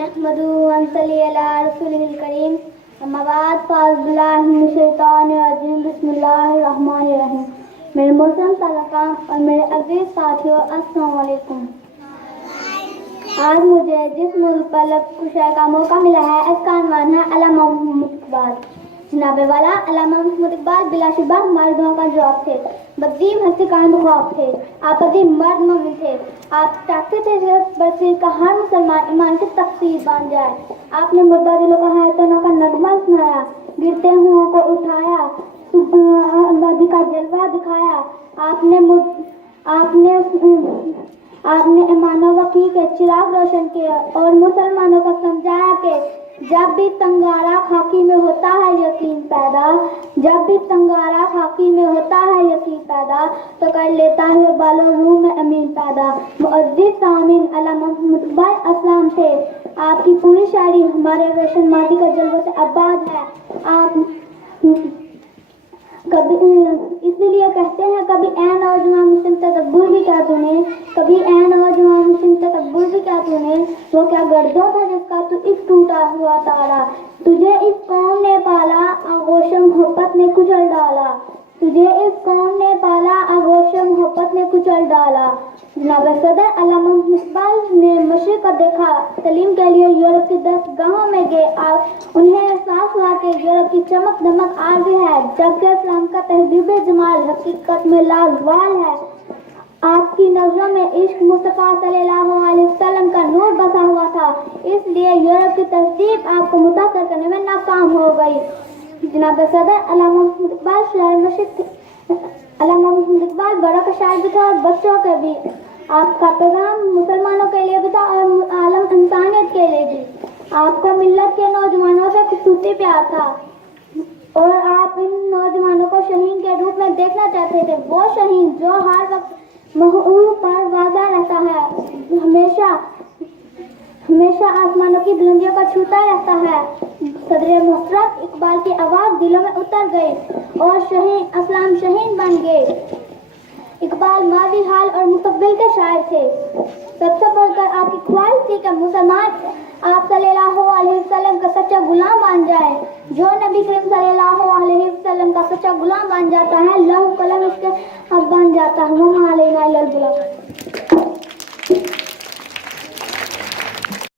नहमदुहु व नसल्ली अला रसूलिहिल करीम अम्मा बाद फ़अऊज़ु बिल्लाहि मिनश शैतानिर रजीम बिस्मिल्लाहिर रहमानिर रहीम। मेरे मोहतरम सालकान और मेरे अजीज साथियों, अस्सलाम वालेकुम। आज मुझे जिस मुल्क पर लफ्ज़ कुशाई का मौका मिला है, इसका अनवान है अल्लामा मोहम्मद इकबाल। जनाब वाला अल्लामा मोहम्मद इकबाल बिलाशुबा हमारे गाँव का जवाब थे। बदीम हस्ती का ख्वाब थे। आप अजीम मर्द मोमिन थे। आप चाहते थे बरसीर का हर मुसलमान ईमान की तफसीर बन जाए। आपने मुर्दा दिलों का हैतनों का नगमा सुनाया, गिरते हुओं को उठाया, नबी का जलवा दिखाया। आपने ईमानो वकी के चिराग रोशन किए और मुसलमानों को समझाया कि जब भी तंगारा खाकी में होता है यकीन पैदा, जब भी तंगारा खाकी में होता है यकीन पैदा, तो कर लेता है बालों रूह में अमीन पैदा। मुअज़्ज़िज़ सामीन अल्लामा मोहम्मद इकबाल अस्सलाम थे। आपकी पूरी शायरी हमारे रोशन माटी का जलवा से आबाद है। आप कभी इसलिए कहते हैं कभी ऐ नौजवान मुस्लिम तदब्बुर भी क्या तूने, कभी ऐ नौजवान मुस्लिम तदब्बुर भी क्या तूने, वो क्या गर्दों था जिसका तू एक टूटा हुआ तारा। तुझे इस कौम ने पाला आगोश मोहब्बत ने कुचल डाला, तुझे इस कौम ने पाला आगोश मोहब्बत ने कुचल डाला। जनाब सदर अल्लामा मोहम्मद इकबाल ने मशरिक़ को देखा, तालीम के लिए यूरोप की दरगाहों में गए। उन्हें एहसास हुआ कि यूरोप की चमक दमक आगे है, जबकि इस्लाम का तहज़ीब जमाल हकीकत में लाजवाल है। आपकी नज़रों में इश्क मुस्तफ़ा सल्लल्लाहु अलैहि वसल्लम का नूर बसा हुआ था, इसलिए यूरोप की तहज़ीब आपको मुतासर करने में नाकाम हो गई। जनाब सदर अल्लामा मोहम्मद इकबाल शायर मशरिक़ थे। अल्लामा मोहम्मद इकबाल बड़ों का शायर भी था और बच्चों के भी। आपका पैगाम मुसलमानों के लिए भी था और आलम इंसानियत के लिए भी। आपको मिल्लत के नौजवानों से खुसूसी प्यार था और आप इन नौजवानों को शहीन के रूप में देखना चाहते थे। वो शहीन जो हर वक्त महूर पर वाज़ा रहता है, हमेशा आसमानों की बुलंदियों को छूता रहता है। सदर मोहतरम इकबाल की आवाज़ दिलों में उतर गई और शहीन असलाम शहीन बन गए। इकबाल माजी हाल और मुस्तकबिल के शायर थे। सबसे बढ़कर आपकी ख्वाहिश थी कि मुसलमान आप सल्लल्लाहु अलैहि वसल्लम का सच्चा गुलाम बन जाए। जो नबी करीम सल्लल्लाहु अलैहि वसल्लम का सच्चा गुलाम बन जाता है, लौह कलम इसके हक बन जाता है। वमा अलैना इल्लल बलाग।